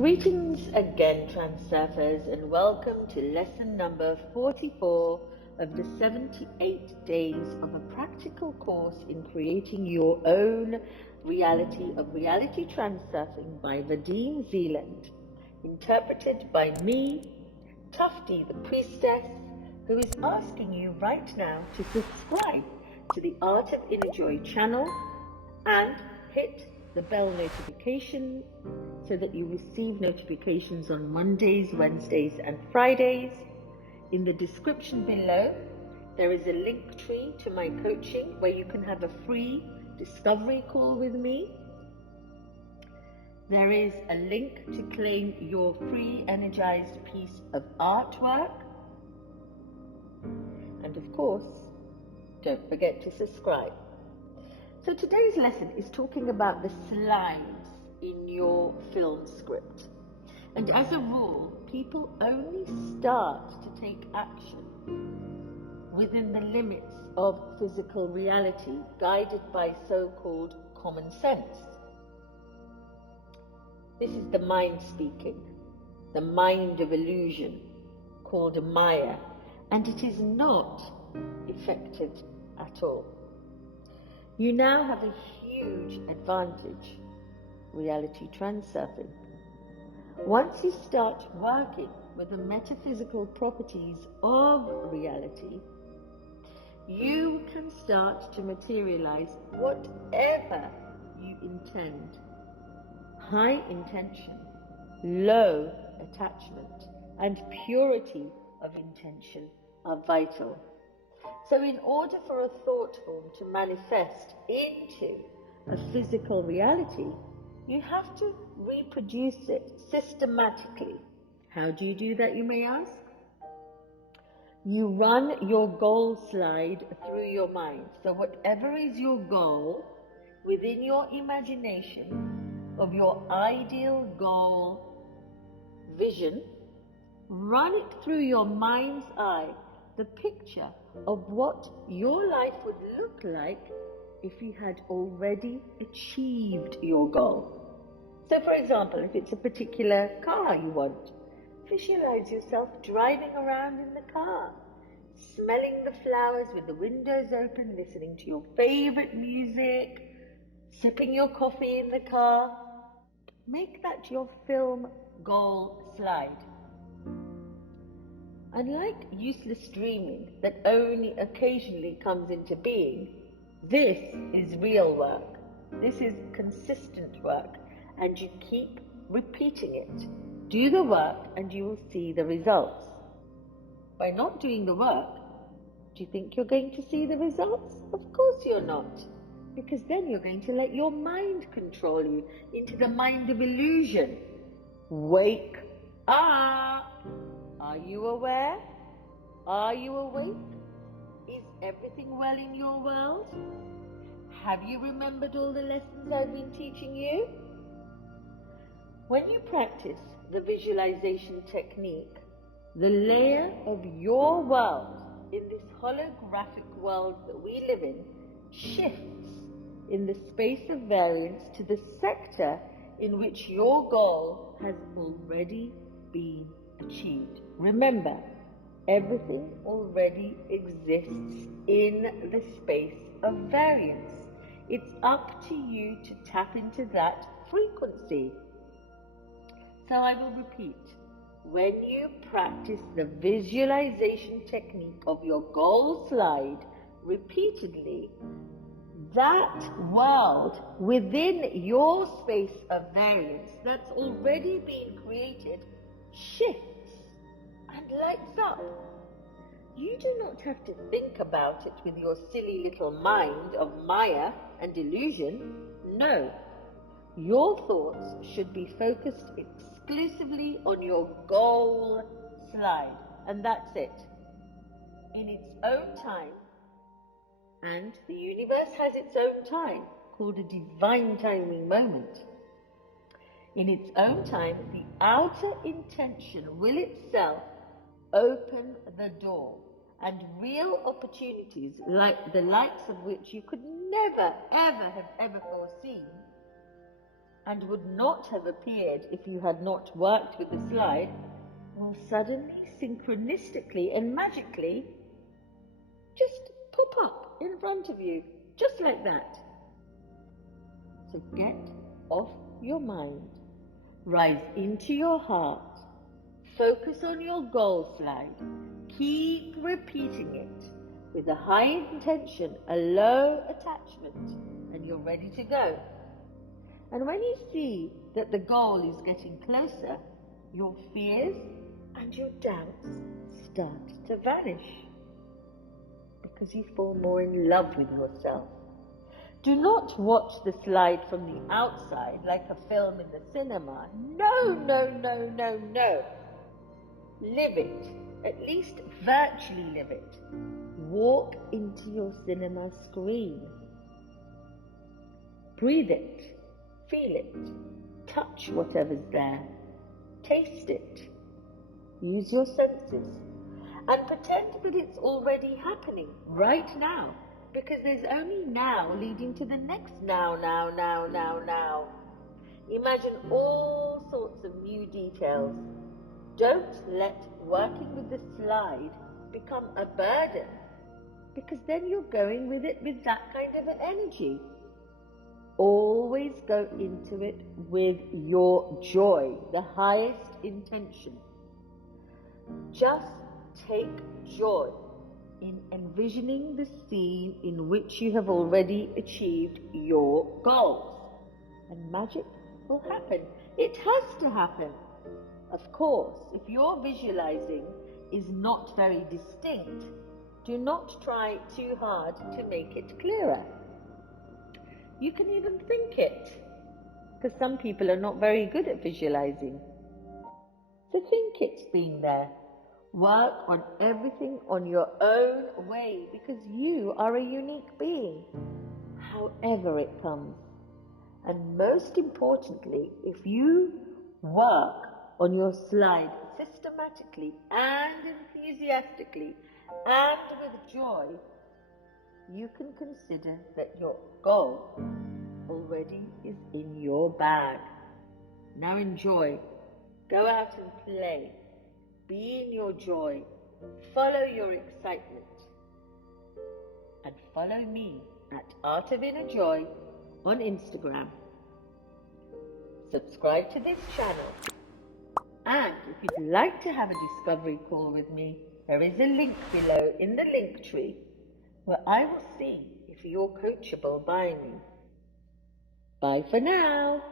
Greetings again, Transurfers, and welcome to lesson number 44 of the 78 days of a practical course in creating your own reality of reality transurfing by Vadim Zealand, interpreted by me, Tufty the Priestess, who is asking you right now to subscribe to the Art of Inner Joy channel and hit the bell notification so that you receive notifications on Mondays, Wednesdays, and Fridays. In the description below, there is a link tree to my coaching where you can have a free discovery call with me. There is a link to claim your free energized piece of artwork. And of course, don't forget to subscribe. So today's lesson is talking about the slides in your film script. And as a rule, people only start to take action within the limits of physical reality, guided by so-called common sense. This is the mind speaking, the mind of illusion, called Maya, and it is not effective at all. You now have a huge advantage, reality transurfing. Once you start working with the metaphysical properties of reality, you can start to materialize whatever you intend. High intention, low attachment, and purity of intention are vital. So in order for a thought form to manifest into a physical reality, you have to reproduce it systematically. How do you do that, you may ask? You run your goal slide through your mind. So whatever is your goal within your imagination of your ideal goal vision, run it through your mind's eye, the picture of what your life would look like if you had already achieved your goal. So for example, if it's a particular car you want, visualize yourself driving around in the car, smelling the flowers with the windows open, listening to your favorite music, sipping your coffee in the car. Make that your film goal slide. Unlike useless dreaming that only occasionally comes into being, this is real work. This is consistent work, and you keep repeating it. Do the work and you will see the results. By not doing the work, do you think you're going to see the results? Of course you're not, because then you're going to let your mind control you into the mind of illusion. Wake up! Are you aware? Are you awake? Is everything well in your world? Have you remembered all the lessons I've been teaching you? When you practice the visualization technique, the layer of your world in this holographic world that we live in shifts in the space of variance to the sector in which your goal has already been achieved. Remember, everything already exists in the space of variance. It's up to you to tap into that frequency. So I will repeat. When you practice the visualization technique of your goal slide repeatedly, that world within your space of variance that's already been created shifts and lights up. You do not have to think about it with your silly little mind of Maya and illusion. No, your thoughts should be focused exclusively on your goal slide, and that's it. In its own time, and the universe has its own time, called a divine timing moment. In its own time, the outer intention will itself open the door, and real opportunities, like the likes of which you could never, ever have foreseen, and would not have appeared if you had not worked with the slide, will suddenly, synchronistically and magically just pop up in front of you, just like that. So get off your mind, rise into your heart, focus on your goal slide, keep repeating it with a high intention, a low attachment, and you're ready to go. And when you see that the goal is getting closer, your fears and your doubts start to vanish because you fall more in love with yourself. Do not watch the slide from the outside like a film in the cinema. No, no, no, no, no. Live it. At least virtually live it. Walk into your cinema screen. Breathe it. Feel it. Touch whatever's there. Taste it. Use your senses. And pretend that it's already happening right now. Because there's only now leading to the next now. Imagine all sorts of new details. Don't let working with the slide become a burden, because then you're going with it with that kind of an energy. Always go into it with your joy, the highest intention. Just take joy in envisioning the scene in which you have already achieved your goals. And magic will happen. It has to happen. Of course, if your visualizing is not very distinct, do not try too hard to make it clearer. You can even think it, because some people are not very good at visualizing. So think it's been there. Work on everything on your own way, because you are a unique being, however it comes. And most importantly, if you work on your slide systematically and enthusiastically and with joy, you can consider that your goal already is in your bag. Now enjoy. Go out and play. Be in your joy. Follow your excitement. And follow me at Art of Inner Joy on Instagram. Subscribe to this channel. And if you'd like to have a discovery call with me, there is a link below in the link tree where I will see if you're coachable by me. Bye for now.